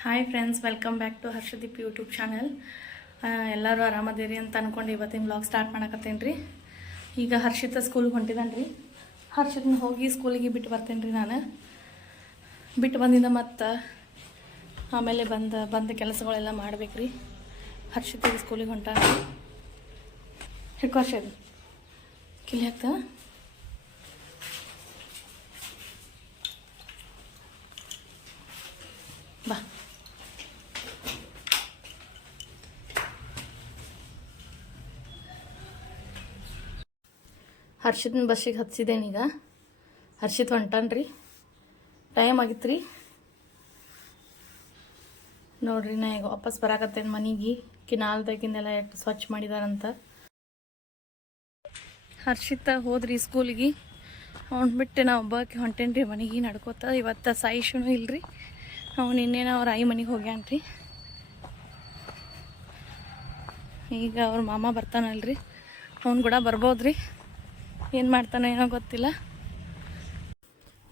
Hi friends welcome back to Harshdeep YouTube channel ಎಲ್ಲರೂ ಆರಾಮದಿರಿ ಅಂತ ಅಂದ್ಕೊಂಡು ಇವತ್ತಿನ ಬ್ಲಾಗ್ ಸ್ಟಾರ್ಟ್ ಮಾಡಕತ್ತೇನೆ ರೀ ಈಗ ಹರ್ಷಿತ ಸ್ಕೂಲ್ಗೆ ಹೊಂಟಿದ್ದಾನೆ ರೀ ಹರ್ಷಿತನ ಹೋಗಿ ಸ್ಕೂಲಿಗೆ ಬಿಟ್ಟು ಬರ್ತೇನೆ ರೀ ನಾನು. ಬಿಟ್ಟು ಬಂದಿದ್ದ ಮತ್ತು ಆಮೇಲೆ ಬಂದ ಬಂದ ಕೆಲಸಗಳೆಲ್ಲ ಮಾಡ್ಬೇಕು ರೀ ಹರ್ಷಿತ ಸ್ಕೂಲಿಗೆ ಹೊಂಟ ಹಿಡ್ಕೋ ಹರ್ಷದ್ ಕಿಲಿ ಹಾಕ್ತಾ? ಬಾ. ಹರ್ಷಿತನ ಬಸ್ಸಿಗೆ ಹಚ್ಚಿದ್ದೇನೆ ಈಗ. ಹರ್ಷಿತ್ ಹೊಂಟಾನ್ರಿ. ಟೈಮ್ ಆಗಿತ್ತು ರೀ ನೋಡ್ರಿ, ನಾ ಈಗ ವಾಪಸ್ ಬರಾಕತ್ತೇನೆ ಮನೆಗೆ. ಕಿನಾಲ್ದಾಗಿಂದೆಲ್ಲ ಎಷ್ಟು ಸ್ವಚ್ಛ ಮಾಡಿದಾರಂತ. ಹರ್ಷಿತ ಹೋದ್ರಿ ಸ್ಕೂಲಿಗೆ ಬಿಟ್ಟು ನಾ ಒಬ್ಬಾಕಿ ಹೊಂಟೇನ್ರಿ ಮನೆಗೆ ನಡ್ಕೋತ. ಇವತ್ತು ಸಾಯಿಷನು ಇಲ್ರಿ. ಅವ್ನು ಇನ್ನೇನು ಅವ್ರ ಆಯಿ ಮನೆಗೆ ಹೋಗ್ಯಾನ್ರಿ. ಈಗ ಅವ್ರ ಮಾಮ ಬರ್ತಾನಲ್ರಿ. ಅವ್ನು ಕೂಡ ಬರ್ಬೋದ್ರಿ. ಏನು ಮಾಡ್ತಾನೋ ಏನೋ ಗೊತ್ತಿಲ್ಲ.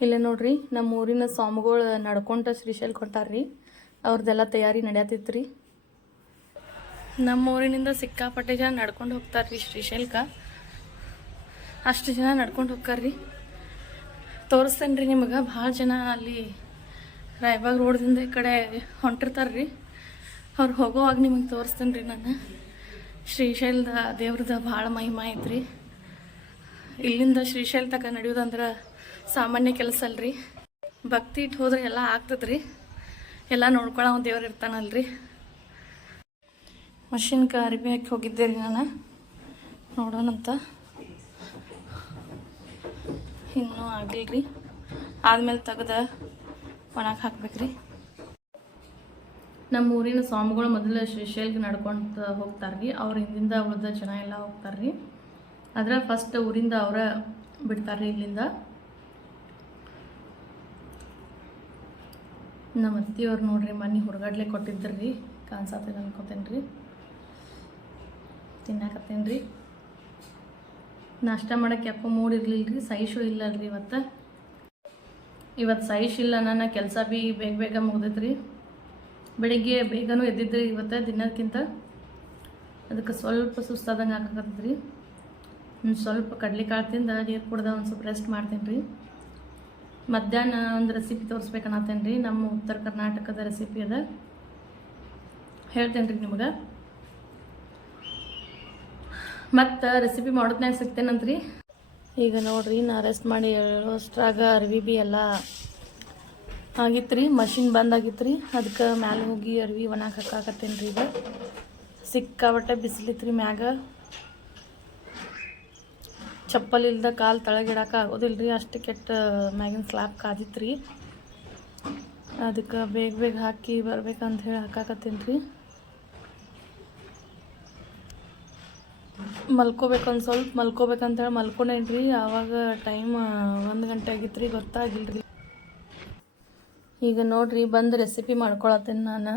ಇಲ್ಲ ನೋಡ್ರಿ ನಮ್ಮ ಊರಿನ ಸ್ವಾಮಿಗಳು ನಡ್ಕೊಂತ ಶ್ರೀಶೈಲ್ ಕೊಟ್ಟಾರ್ರಿ ಅವ್ರದ್ದೆಲ್ಲ ತಯಾರಿ ನಡೆಯತ್ತಿತ್ತು ನಮ್ಮ ಊರಿನಿಂದ ಸಿಕ್ಕಾಪಟ್ಟೆ ಜನ ನಡ್ಕೊಂಡು ಹೋಗ್ತಾರ್ರಿ ಶ್ರೀಶೈಲ್ಕ. ಅಷ್ಟು ಜನ ನಡ್ಕೊಂಡು ಹೋಗ್ತಾರ್ರಿ. ತೋರಿಸ್ತೇನೆ ರೀ ನಿಮಗೆ ಭಾಳ ಜನ ಅಲ್ಲಿ ರಾಯಬಾಗ್ ರೋಡ್ದಿಂದ ಈ ಕಡೆ ಹೊಂಟಿರ್ತಾರ್ರಿ. ಅವ್ರು ಹೋಗೋವಾಗ ನಿಮಗೆ ತೋರಿಸ್ತೇನೆ ರೀ ನಾನು. ಶ್ರೀಶೈಲ್ದ ದೇವ್ರದ ಭಾಳ ಮಹಿಮಾ ಐತ್ರಿ. ಇಲ್ಲಿಂದ ಶ್ರೀಶೈಲ್ ತಕ ನಡೆಯೋದಂದ್ರೆ ಸಾಮಾನ್ಯ ಕೆಲಸ ಅಲ್ರಿ. ಭಕ್ತಿ ಇಟ್ಟು ಹೋದ್ರೆ ಎಲ್ಲ ಆಗ್ತದ್ರಿ. ಎಲ್ಲ ನೋಡ್ಕೊಳ್ಳೋ ದೇವ್ರು ಇರ್ತಾನಲ್ರಿ. ಮಷಿನ್ಕ ಅರಿವಿ ಹಾಕಿ ಹೋಗಿದ್ದೆ ರೀ ನಾನು. ನೋಡೋಣಂತ ಇನ್ನೂ ಆಗಿಲ್ರಿ ಆದ್ಮೇಲೆ ತೆಗ್ದ ಒಣಗಿ ಹಾಕ್ಬೇಕ್ರಿ. ನಮ್ಮ ಊರಿನ ಸ್ವಾಮಿಗಳು ಮೊದಲು ಶ್ರೀಶೈಲ್ಗೆ ನಡ್ಕೊಂತ ಹೋಗ್ತಾರ್ರಿ. ಅವ್ರ ಹಿಂದಿಂದ ಉಳಿದ ಜನ ಎಲ್ಲ ಹೋಗ್ತಾರ್ರಿ. ಆದ್ರೆ ಫಸ್ಟ್ ಊರಿಂದ ಅವರ ಬಿಡ್ತಾರೆ ಇಲ್ಲಿಂದ. ನಮ್ಮ ಅತ್ತಿಯವ್ರು ನೋಡ್ರಿ ಮನೆ ಹೊರಗಡ್ಲೆ ಕೊಟ್ಟಿದ್ರಿ ಕಾನ್ಸಾತದ ಅನ್ಕೋತೇನೆ ರೀ ತಿನ್ನಾಕತ್ತೇನೆ ರೀ ನಾಷ್ಟ ಮಾಡಕ್ಕೆ ಯಾಕೋ ಮೂಡ್ ಇರ್ಲಿಲ್ಲ ರೀ ಸಹಿಷು ಇಲ್ಲ ರೀ ಇವತ್ತು. ಇವತ್ತು ಸೈಶ್ ಇಲ್ಲ, ನನ್ನ ಕೆಲಸ ಬಿ ಬೇಗ ಬೇಗ ಮುಗ್ದೈತ್ರಿ. ಬೆಳಿಗ್ಗೆ ಬೇಗನೂ ಎದ್ದಿದ್ರಿ ಇವತ್ತು ದಿನಕ್ಕಿಂತ. ಅದಕ್ಕೆ ಸ್ವಲ್ಪ ಸುಸ್ತಾದಂಗೆ ಆಗಾಕತ್ತದ್ರಿ ಒಂದು ಸ್ವಲ್ಪ ಕಡ್ಲೆಕಾಳು ತಿಂದು ನೀರು ಕುಡ್ದ ಒಂದು ಸ್ವಲ್ಪ ರೆಸ್ಟ್ ಮಾಡ್ತೀನಿ ರೀ ಮಧ್ಯಾಹ್ನ ಒಂದು ರೆಸಿಪಿ ತೋರಿಸ್ಬೇಕನ್ನತ್ತೇನೆ ರೀ ನಮ್ಮ ಉತ್ತರ ಕರ್ನಾಟಕದ ರೆಸಿಪಿ ಅದ. ಹೇಳ್ತೇನೆ ರೀ ನಿಮಗೆ. ಮತ್ತು ರೆಸಿಪಿ ಮಾಡೋದ್ನಾಗ ಸಿಗ್ತೇನಂತ್ರಿ? ಈಗ ನೋಡಿರಿ, ನಾ ರೆಸ್ಟ್ ಮಾಡಿ ಅಷ್ಟ್ರಾಗ ಅರ್ವಿ ಬಿ ಎಲ್ಲ ಆಗಿತ್ತು ರೀ ಮಷಿನ್ ಬಂದಾಗಿತ್ತು ರೀ ಅದಕ್ಕೆ ಮ್ಯಾಲೆ ಹೋಗಿ ಅರ್ವಿ ಒಣಕ್ಕೆ ಹಾಕಾಕತ್ತೇನೆ ರೀ ಈಗ. ಸಿಕ್ಕಾಬಟ್ಟೆ ಬಿಸಿಲಿತ್ತು ರೀ ಮ್ಯಾಗ. ಚಪ್ಪಲ್ ಇಲ್ದ ಕಾಲು ತಳಗಿಡಕ್ಕೆ ಆಗೋದಿಲ್ಲ ರೀ ಅಷ್ಟು ಕೆಟ್ಟ ಮ್ಯಾಗಿನ ಸ್ಲ್ಯಾಬ್ ಕಾದಿತ್ತು ರೀ ಅದಕ್ಕೆ ಬೇಗ ಬೇಗ ಹಾಕಿ ಬರ್ಬೇಕಂತ ಹೇಳಿ ಹಾಕಾಕತ್ತೀನಿ ರೀ ಮಲ್ಕೋಬೇಕು ಒಂದು ಸ್ವಲ್ಪ ಮಲ್ಕೋಬೇಕಂತೇಳಿ ಮಲ್ಕೊಂಡೇನಿ ರೀ ಆವಾಗ ಟೈಮ್ ಒಂದು ಗಂಟೆ ಆಗಿತ್ತು ರೀ ಗೊತ್ತಾಗಿಲ್ಲ ಈಗ ನೋಡಿರಿ, ಬಂದು ರೆಸಿಪಿ ಮಾಡ್ಕೊಳತ್ತೇನೆ ನಾನು.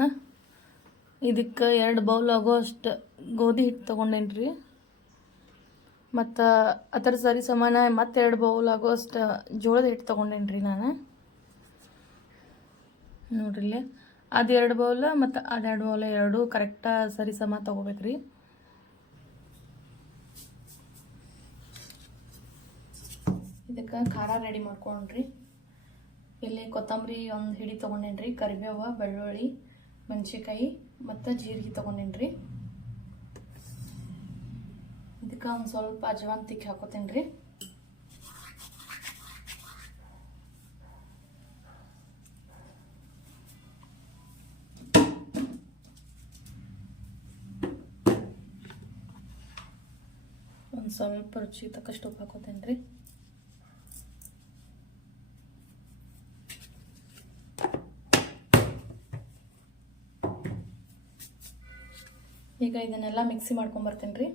ಇದಕ್ಕೆ ಎರಡು ಬೌಲ್ ಆಗೋ ಅಷ್ಟು ಗೋಧಿ ಹಿಟ್ಟು ತೊಗೊಂಡೇನಿ ರೀ ಮತ್ತು ಅದರ ಸರಿ ಸಮಾನ ಮತ್ತೆ ಎರಡು ಬೌಲ್ ಆಗೋಷ್ಟು ಜೋಳದ ಹಿಟ್ಟು ತೊಗೊಂಡೇನ್ರಿ ರೀ ನಾನು? ನೋಡ್ರಿ ಅದು ಎರಡು ಬೌಲ ಮತ್ತು ಅದೆರಡು ಬೌಲ ಎರಡು ಕರೆಕ್ಟಾಗಿ ಸರಿ ಸಮ ತೊಗೋಬೇಕ್ರಿ. ಇದಕ್ಕೆ ಖಾರ ರೆಡಿ ಮಾಡ್ಕೊಂಡ್ರಿ. ಇಲ್ಲಿ ಕೊತ್ತಂಬರಿ ಒಂದು ಹಿಡಿ ತೊಗೊಂಡೇನ್ರಿ. ಕರಿಬೇವು, ಬೆಳ್ಳುಳ್ಳಿ, ಮೆಣಸಿನ್ಕಾಯಿ ಮತ್ತು ಜೀರಿಗೆ ತೊಗೊಂಡೇನ್ರಿ. ಇದಕ್ಕೆ ಒಂದು ಸ್ವಲ್ಪ ಅಜವಾನ್ ತಿಕ್ಕಿ ಹಾಕೋತೀನಿ ರೀ ಒಂದು ಸ್ವಲ್ಪ ರುಚಿ ತಕ್ಕಷ್ಟು ಉಪ್ಪು ಹಾಕೋತೀನಿ ರೀ ಈಗ ಇದನ್ನೆಲ್ಲ ಮಿಕ್ಸಿ ಮಾಡ್ಕೊಂಬರ್ತೀನಿ ರೀ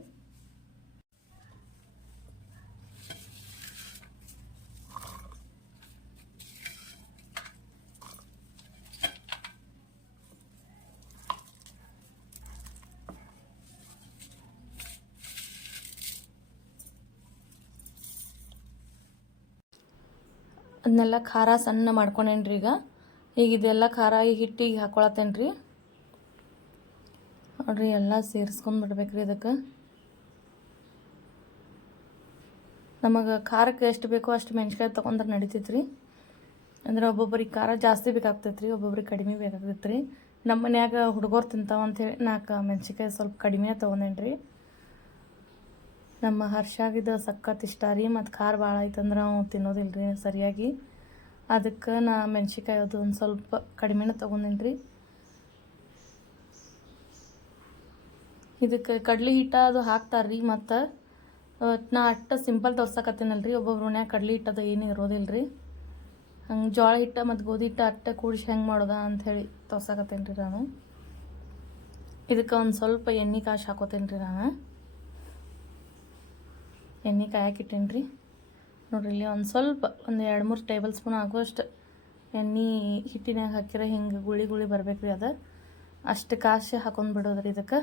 ಅದನ್ನೆಲ್ಲ ಖಾರ ಸಣ್ಣ ಮಾಡ್ಕೊಂಡೇನ್ರಿ ಈಗ. ಈಗ ಇದೆಲ್ಲ ಖಾರ ಈ ಹಿಟ್ಟಿಗೆ ಹಾಕೊಳತ್ತೇನೆ ರೀ ನೋಡ್ರಿ ಎಲ್ಲ ಸೇರಿಸ್ಕೊಂಡು ಬಿಡ್ಬೇಕ್ರಿ ಇದಕ್ಕೆ. ನಮಗೆ ಖಾರಕ್ಕೆ ಎಷ್ಟು ಬೇಕೋ ಅಷ್ಟು ಮೆಣ್ಸಿಕಾಯಿ ತೊಗೊಂಡ್ರೆ ರೀ ಅಂದ್ರೆ ಒಬ್ಬೊಬ್ರಿಗೆ ಖಾರ ಜಾಸ್ತಿ ಬೇಕಾಗ್ತೈತ್ರಿ ಒಬ್ಬೊಬ್ರಿಗೆ ಕಡಿಮೆ ಬೇಕಾಗ್ತೈತ್ರಿ. ನಮ್ಮ ಮನ್ಯಾಗ ಹುಡುಗರು ತಿಂತಾವ ಅಂಥೇಳಿ ನಾಲ್ಕು ಮೆಣ್ಸಿಕಾಯಿ ಸ್ವಲ್ಪ ಕಡಿಮೆ ತೊಗೊಂಡೇನ್ರಿ. ನಮ್ಮ ಹರ್ಷಾಗಿದ್ದು ಸಖತ್ ಇಷ್ಟ ರೀ ಮತ್ತು ಖಾರ ಭಾಳ ಆಯ್ತಂದ್ರೆ ಅವ್ನು ತಿನ್ನೋದಿಲ್ಲ ರೀ ಸರಿಯಾಗಿ. ಅದಕ್ಕೆ ನಾ ಮೆಣ್ಸಿಕಾಯಿ ಅದು ಒಂದು ಸ್ವಲ್ಪ ಕಡಿಮೆನ ತೊಗೊಂಡಿನಿ ರೀ ಇದಕ್ಕೆ ಕಡ್ಲಿ ಹಿಟ್ಟ ಅದು ಹಾಕ್ತಾರೆ ರೀ ಮತ್ತು ನಾ ಅಟ್ಟ ಸಿಂಪಲ್ ತೋರ್ಸಕತ್ತೀನಲ್ಲ ರೀ ಒಬ್ಬೊಬ್ರು ಮನ್ಯಾಗ ಕಡ್ಲಿ ಹಿಟ್ಟದು ಏನೂ ಇರೋದಿಲ್ಲ ರೀ ಹಂಗೆ ಜೋಳ ಹಿಟ್ಟ ಮತ್ತು ಗೋಧಿ ಹಿಟ್ಟ ಅಟ್ಟ ಕೂಡಿಸಿ ಹೆಂಗೆ ಮಾಡೋದ ಅಂಥೇಳಿ ತೋರ್ಸಕತ್ತೇನೆ ರೀ ನಾನು. ಇದಕ್ಕೆ ಒಂದು ಸ್ವಲ್ಪ ಎಣ್ಣೆ ಕಾಶ್ ಹಾಕೋತೇನೆ ರೀ ನಾನು. ಎಣ್ಣೆ ಕಾಯಕ್ಕಿಟ್ಟೇನಿ ರೀ ನೋಡ್ರಿ ಇಲ್ಲಿ ಒಂದು ಸ್ವಲ್ಪ, ಒಂದು ಎರಡು ಮೂರು ಟೇಬಲ್ ಸ್ಪೂನ್ ಆಗುವಷ್ಟು ಎಣ್ಣೆ ಹಿಟ್ಟಿನಾಗ ಹಾಕಿರ ಹಿಂಗೆ ಗುಳಿ ಗುಳಿ ಬರಬೇಕು ರೀ ಅದು. ಅಷ್ಟು ಕಾಸು ಹಾಕೊಂಡು ಬಿಡೋದ್ರಿ ಇದಕ್ಕೆ.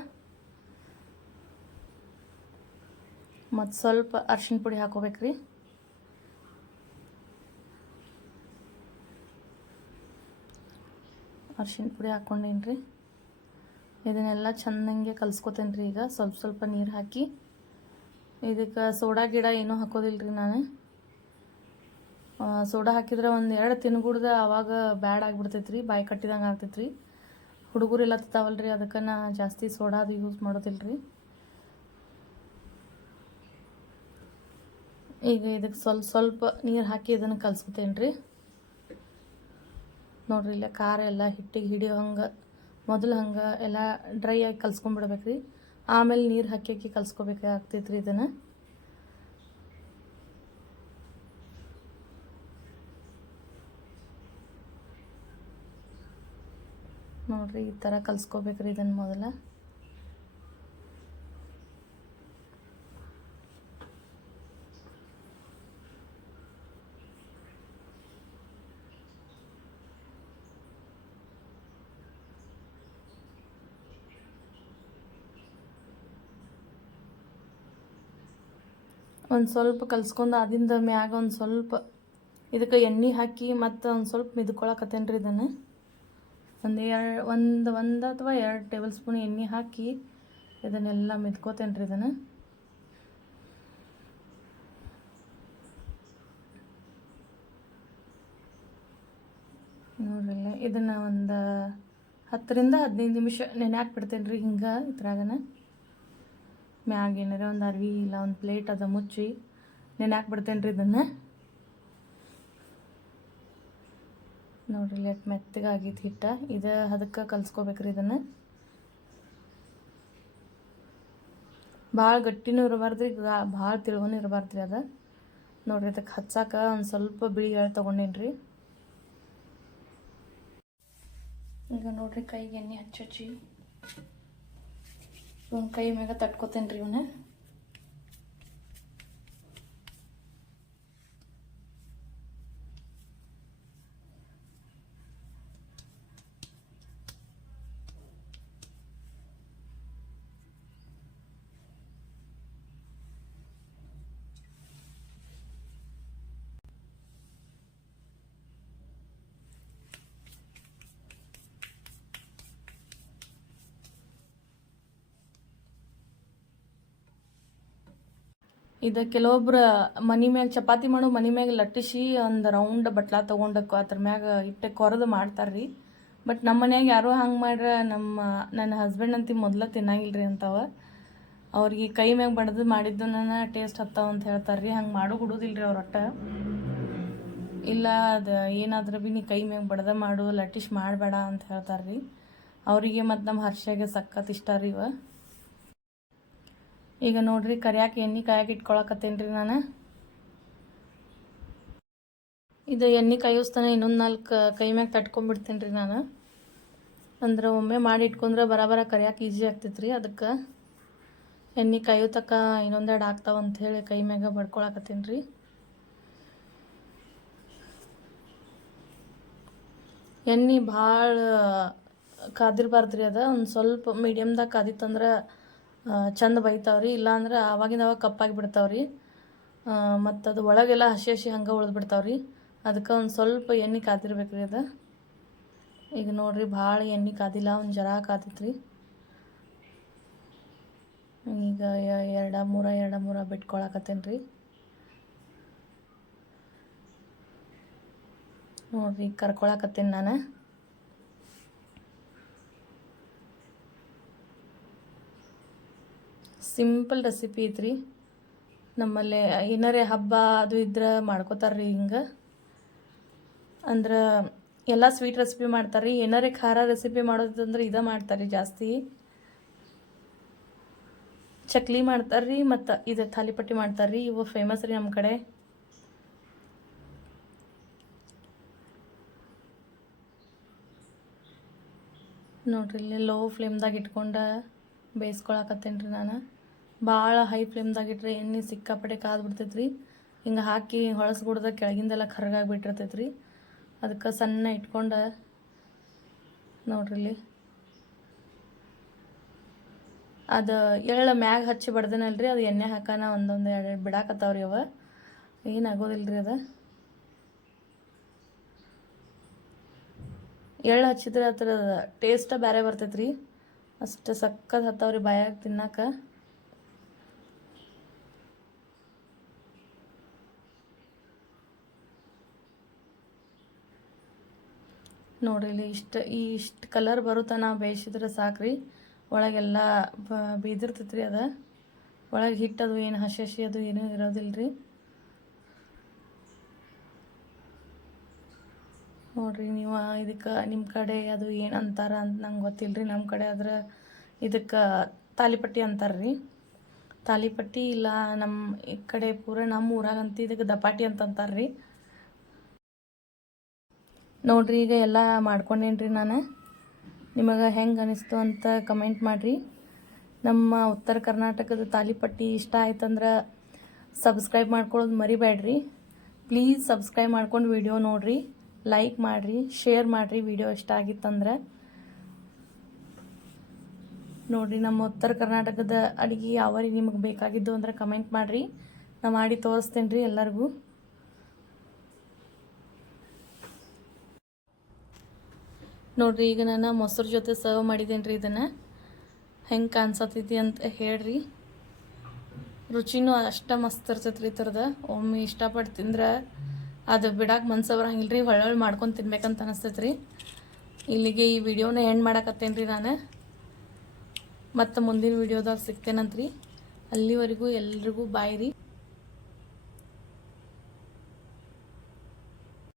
ಮತ್ತು ಸ್ವಲ್ಪ ಅರ್ಶಿಣ ಪುಡಿ ಹಾಕೋಬೇಕ್ರಿ. ಅರ್ಶಿನ ಪುಡಿ ಹಾಕ್ಕೊಂಡೇನ್ರಿ ಇದನ್ನೆಲ್ಲ ಚೆಂದಂಗೆ ಕಲಿಸ್ಕೊತೇನೆ ರೀ ಈಗ. ಸ್ವಲ್ಪ ಸ್ವಲ್ಪ ನೀರು ಹಾಕಿ. ಇದಕ್ಕೆ ಸೋಡಾ ಗಿಡ ಏನೂ ಹಾಕೋದಿಲ್ಲ ರೀ ನಾನು ಸೋಡಾ ಹಾಕಿದ್ರೆ ಒಂದು ಎರಡು ತಿನ್ಗುಡ್ದ ಆವಾಗ ಬ್ಯಾಡ್ ಆಗಿಬಿಡ್ತೈತೆ ರೀ ಬಾಯಿ ಕಟ್ಟಿದಂಗೆ ಆಗ್ತೈತೆ ರೀ ಹುಡುಗರೆಲ್ಲ ತಿಂತಾವಲ್ಲ ರೀ ಅದಕ್ಕೆ ನಾ ಜಾಸ್ತಿ ಸೋಡಾ ಅದು ಯೂಸ್ ಮಾಡೋದಿಲ್ಲ ರೀ ಈಗ ಇದಕ್ಕೆ ಸ್ವಲ್ಪ ಸ್ವಲ್ಪ ನೀರು ಹಾಕಿ ಇದನ್ನು ಕಲಸ್ಕೊತೇನೆ ರೀ ನೋಡ್ರಿ ಇಲ್ಲ ಖಾರ ಎಲ್ಲ ಹಿಟ್ಟಿಗೆ ಹಿಡಿಯೋ ಹಂಗೆ, ಮೊದಲು ಹಂಗೆ ಎಲ್ಲ ಡ್ರೈ ಆಗಿ ಕಲ್ಸ್ಕೊಂಡ್ಬಿಡ್ಬೇಕು ರೀ ಆಮೇಲೆ ನೀರು ಹಾಕಿ ಹಾಕಿ ರೀ ಇದನ್ನು. ನೋಡ್ರಿ ಈ ಥರ ಕಲಿಸ್ಕೋಬೇಕ್ರಿ ಇದನ್ನು ಮೊದಲ. ಒಂದು ಸ್ವಲ್ಪ ಕಲ್ಸ್ಕೊಂಡು ಅದಿಂದ ಮ್ಯಾಗ ಒಂದು ಸ್ವಲ್ಪ ಇದಕ್ಕೆ ಎಣ್ಣೆ ಹಾಕಿ ಮತ್ತು ಒಂದು ಸ್ವಲ್ಪ ಮಿದ್ಕೊಳಕತ್ತೇನೆ ರೀ ಇದನ್ನು. ಒಂದು ಎರಡು, ಒಂದು ಒಂದು ಅಥವಾ ಎರಡು ಟೇಬಲ್ ಸ್ಪೂನ್ ಎಣ್ಣೆ ಹಾಕಿ ಇದನ್ನೆಲ್ಲ ಮಿದ್ಕೋತೇನೆ ರೀ ಇದನ್ನು. ನೋಡ್ರಿಲ್ಲ, ಇದನ್ನು ಒಂದು ಹತ್ತರಿಂದ ಹದಿನೈದು ನಿಮಿಷ ನೆನೆ ಹಾಕ್ಬಿಡ್ತೇನೆ ರೀ ಹಿಂಗೆ ಇದ್ರಾಗನ. ಮ್ಯಾಗ ಏನಾರ ಒಂದು ಅರ್ವಿ ಇಲ್ಲ ಒಂದು ಪ್ಲೇಟ್ ಅದ ಮುಚ್ಚಿ, ನೆನೆ ರೀ ಇದನ್ನು? ನೋಡ್ರಿ ಲೆಟ್ ಮೆತ್ತಗೆ ಆಗೈತೆ ಹಿಟ್ಟ. ಇದು ಅದಕ್ಕೆ ಕಲ್ಸ್ಕೋಬೇಕ್ರಿ ಇದನ್ನು. ಭಾಳ ಗಟ್ಟಿನೂ ಇರಬಾರ್ದು ಭಾಳ ತಿಳ್ವೂ ಇರಬಾರ್ದು ರೀ ಅದು. ನೋಡ್ರಿ ಅದಕ್ಕೆ ಹಚ್ಚಾಕ ಒಂದು ಸ್ವಲ್ಪ ಬಿಳಿ ಎಳೆ ತೊಗೊಂಡೇನಿ ಈಗ ನೋಡ್ರಿ, ಕೈಗೆ ಎಣ್ಣೆ ಹಚ್ಚಿ. ಒಂದು ಕೈ ಮ್ಯಾಗ ತಟ್ಕೋತೇನೆ ರೀ ಇವನ್ನ ಇದು ಕೆಲವೊಬ್ರು ಮನಿ ಮ್ಯಾಗ ಚಪಾತಿ ಮಾಡೋ ಮನಿ ಮ್ಯಾಗ ಲಟ್ಟಿಸಿ ಒಂದು ರೌಂಡ್ ಬಟ್ಲ ತೊಗೊಂಡು ಅದ್ರ ಮ್ಯಾಗ ಇಟ್ಟೆ ಕೊರೆದು ಮಾಡ್ತಾರ್ರಿ. ಬಟ್ ನಮ್ಮ ಮನ್ಯಾಗ ಯಾರೋ ಹಂಗೆ ಮಾಡ್ರೆ ನಮ್ಮ ನನ್ನ ಹಸ್ಬೆಂಡ್ ಅಂತ ಮೊದಲು ತಿನ್ನಂಗಿಲ್ಲ ರೀ ಅಂತಾವ. ಅವ್ರಿಗೆ ಕೈ ಮ್ಯಾಗ ಬಡ್ದು ಮಾಡಿದ್ದನ್ನ ಟೇಸ್ಟ್ ಹತ್ತಾವ ಅಂತ ಹೇಳ್ತಾರೆ ರೀ ಹಂಗೆ ಮಾಡೋ ಬಿಡೋದಿಲ್ಲ ರೀ ಅವ್ರ ಒಟ್ಟ ಇಲ್ಲ ಅದು ಏನಾದ್ರೂ ಭೀ ನೀ ಕೈ ಮ್ಯಾಗ ಬಡ್ದ ಮಾಡು, ಲಟ್ಟಿಸ್ ಮಾಡಬೇಡ ಅಂತ ಹೇಳ್ತಾರೆ ರೀ ಅವರಿಗೆ ಮತ್ತು ನಮ್ಮ ಹರ್ಷಗೆ ಸಖತ್ ಇಷ್ಟ ರೀ ಇವ. ಈಗ ನೋಡ್ರಿ ಕರಿಯಾಕ ಎಣ್ಣೆ ಕಾಯಕ್ಕೆ ಇಟ್ಕೊಳಕತ್ತೇನೆ ರೀ ನಾನು. ಇದು ಎಣ್ಣೆ ಕಾಯಿಸ್ತಾನೆ ಇನ್ನೊಂದು ನಾಲ್ಕು ಕೈ ಮ್ಯಾಗ ತಟ್ಕೊಂಡ್ಬಿಡ್ತೀನಿ ರೀ ನಾನು. ಅಂದ್ರೆ ಒಮ್ಮೆ ಮಾಡಿ ಇಟ್ಕೊಂಡ್ರೆ ಬರ ಕರಿಯಾಕ ಈಜಿ ಆಗ್ತೈತೆ ರೀ ಅದಕ್ಕೆ. ಎಣ್ಣೆ ಕಾಯೋ ತಕ್ಕ ಇನ್ನೊಂದೆರಡು ಆಗ್ತಾವ ಹೇಳಿ ಕೈ ಮ್ಯಾಗ ಬಡ್ಕೊಳಕತ್ತೀನಿ ರೀ ಎಣ್ಣೆ ಭಾಳ ಕಾದಿರ್ಬಾರ್ದು ರೀ ಅದು. ಒಂದು ಸ್ವಲ್ಪ ಮೀಡಿಯಮ್ದಾಗ ಕಾದಿತ್ತಂದ್ರೆ ಚಂದ ಬೈತಾವ್ರಿ. ಇಲ್ಲಾಂದ್ರೆ ಆವಾಗಿಂದ ಅವಾಗ ಕಪ್ಪಾಗಿ ಬಿಡ್ತಾವ್ರಿ. ಮತ್ತು ಅದು ಒಳಗೆಲ್ಲ ಹಸಿ ಹಸಿ ಹಂಗೆ ಉಳ್ದು ಬಿಡ್ತಾವ್ರಿ. ಅದಕ್ಕೆ ಒಂದು ಸ್ವಲ್ಪ ಎಣ್ಣೆ ಕಾದಿರ್ಬೇಕು ರೀ ಅದು. ಈಗ ನೋಡಿರಿ ಭಾಳ ಎಣ್ಣೆ ಕಾದಿಲ್ಲ, ಒಂದು ಜರ ಕಾದಿತ್ರಿ. ಈಗ ಎರಡ ಮೂರ ಎರಡ ಮೂರ ಬಿಟ್ಕೊಳಕತ್ತೇನೆ ರೀ ನೋಡ್ರಿ ಕರ್ಕೊಳಕತ್ತೇನೆ ನಾನು. ಸಿಂಪಲ್ ರೆಸಿಪಿ ಐತ್ರಿ. ನಮ್ಮಲ್ಲಿ ಏನಾರೇ ಹಬ್ಬ ಅದು ಇದ್ರೆ ಮಾಡ್ಕೋತಾರ್ರಿ ಹಿಂಗೆ. ಅಂದ್ರೆ ಎಲ್ಲ ಸ್ವೀಟ್ ರೆಸಿಪಿ ಮಾಡ್ತಾರೆ ರೀ ಏನಾರೇ ಖಾರ ರೆಸಿಪಿ ಮಾಡೋದಂದ್ರೆ ಇದೇ ಮಾಡ್ತಾರೆ ಜಾಸ್ತಿ. ಚಕ್ಲಿ ಮಾಡ್ತಾರೆ ರೀ ಮತ್ತು ಇದು ಥಾಲಿಪಟ್ಟಿ ಮಾಡ್ತಾರೆ ರೀ ಇವು ಫೇಮಸ್ ರೀ ನಮ್ಮ ಕಡೆ. ನೋಡ್ರಿ ಇಲ್ಲಿ ಲೋ ಫ್ಲೇಮ್ದಾಗ ಇಟ್ಕೊಂಡು ಬೇಯಿಸ್ಕೊಳಕತ್ತೇನೆ ರೀ ನಾನು. ಭಾಳ ಹೈ ಫ್ಲೇಮ್ದಾಗ ಇಟ್ಟರೆ ಎಣ್ಣೆ ಸಿಕ್ಕಾಪಟ್ಟೆ ಕಾದು ಬಿಡ್ತೈತ್ರಿ. ಹಿಂಗೆ ಹಾಕಿ ಹೊಳಸ್ಗುಡ್ದ ಕೆಳಗಿಂದೆಲ್ಲ ಕರ್ಗಾಗಿ ಬಿಟ್ಟಿರ್ತೈತೆ ರೀ ಅದಕ್ಕೆ ಸಣ್ಣ ಇಟ್ಕೊಂಡು ನೋಡ್ರಿ ಅದು ಎಳ್ಳು ಮ್ಯಾಗ ಹಚ್ಚಿ ಬಡ್ದೇನಲ್ರಿ, ಅದು ಎಣ್ಣೆ ಹಾಕೋಣ ಒಂದೊಂದು ಎರಡು ಬಿಡಾಕತ್ತಾವ್ರಿ ಅವ. ಏನಾಗೋದಿಲ್ಲ ರೀ ಅದು. ಎಳ್ಳು ಹಚ್ಚಿದ್ರೆ ಅದ್ರ ಟೇಸ್ಟ ಬೇರೆ ಬರ್ತೈತೆ ರೀ ಅಷ್ಟು ಸಕ್ಕತ್ ಹತ್ತಾವ್ರಿ ಬಾಯಾಗ ತಿನ್ನಾಕ. ನೋಡ್ರಿ, ಇಷ್ಟು, ಈ ಇಷ್ಟು ಕಲರ್ ಬರುತ್ತಾನ ಬೇಯಿಸಿದ್ರೆ ಸಾಕ್ರಿ. ಒಳಗೆಲ್ಲ ಬ, ಬೀದಿರ್ತೈತ್ರಿ ಅದು. ಒಳಗೆ ಹಿಟ್ಟದು ಏನು ಹಸಿ ಹಸಿ ಅದು ಏನೂ ಇರೋದಿಲ್ಲ ರೀ ನೋಡಿರಿ, ನೀವು ಇದಕ್ಕೆ ನಿಮ್ಮ ಕಡೆ ಅದು ಏನು ಅಂತಾರ ಅಂತ ನಂಗೆ ಗೊತ್ತಿಲ್ಲ ರೀ ನಮ್ಮ ಕಡೆ ಆದ್ರೆ ಇದಕ್ಕೆ ತಾಲಿಪಟ್ಟಿ ಅಂತಾರೆ ರೀ ತಾಲಿಪಟ್ಟಿ ಇಲ್ಲ ನಮ್ಮ ಈ ಕಡೆ ಪೂರ ನಮ್ಮ ಊರಾಗಂತೂ ಇದಕ್ಕೆ ದಪಾಟಿ ಅಂತ ಅಂತಾರೆ ರೀ ನೋಡ್ರಿ ಈಗ ಎಲ್ಲ ಮಾಡ್ಕೊಂಡೇನ್ರಿ ನಾನು. ನಿಮಗೆ ಹೆಂಗೆ ಅನಿಸ್ತು ಅಂತ ಕಮೆಂಟ್ ಮಾಡಿರಿ. ನಮ್ಮ ಉತ್ತರ ಕರ್ನಾಟಕದ ತಾಲಿಪಟ್ಟಿ ಇಷ್ಟ ಆಯ್ತಂದ್ರೆ ಸಬ್ಸ್ಕ್ರೈಬ್ ಮಾಡ್ಕೊಳ್ಳೋದು ಮರಿಬೇಡ್ರಿ ಪ್ಲೀಸ್ ಸಬ್ಸ್ಕ್ರೈಬ್ ಮಾಡ್ಕೊಂಡು ವಿಡಿಯೋ ನೋಡಿರಿ. ಲೈಕ್ ಮಾಡಿರಿ ಶೇರ್ ಮಾಡಿರಿ ವಿಡಿಯೋ ಇಷ್ಟ ಆಗಿತ್ತಂದ್ರೆ. ನೋಡಿರಿ ನಮ್ಮ ಉತ್ತರ ಕರ್ನಾಟಕದ ಅಡುಗೆ ಯಾವ ರೀ ನಿಮಗೆ ಬೇಕಾಗಿದ್ದು ಅಂದ್ರೆ ಕಮೆಂಟ್ ಮಾಡಿರಿ. ನಾ ಮಾಡಿ ತೋರಿಸ್ತೇನೆ ರೀ ಎಲ್ಲರಿಗೂ. ನೋಡ್ರಿ, ಈಗ ನಾನು ಮೊಸರು ಜೊತೆ ಸರ್ವ್ ಮಾಡಿದ್ದೇನೆ ರೀ ಇದನ್ನು. ಹೆಂಗೆ ಕಾಣಿಸತೈತಿ ಅಂತ ಹೇಳ್ರಿ. ರುಚಿನೂ ಅಷ್ಟ ಮಸ್ತ್ ಇರ್ತೈತೆ ರೀ ಥರದ ಒಮ್ಮೆ ಇಷ್ಟಪಟ್ಟು ತಿಂದ್ರೆ ಅದು ಬಿಡಕ್ಕೆ ಮನ್ಸು ಬರಂಗಿಲ್ಲ ರೀ ಹೊಳ್ಳೊಳ್ಳೆ ಮಾಡ್ಕೊಂಡು ತಿನ್ಬೇಕಂತ ಅನಿಸ್ತೈತೆ ರೀ ಇಲ್ಲಿಗೆ ಈ ವಿಡಿಯೋನ ಎಂಡ್ ಮಾಡಕತ್ತೇನೆ ರೀ ನಾನು. ಮತ್ತು ಮುಂದಿನ ವಿಡಿಯೋದಾಗ ಸಿಗ್ತೇನಂತ್ರಿ. ಅಲ್ಲಿವರೆಗೂ ಎಲ್ರಿಗೂ ಬಾಯ್ ರೀ.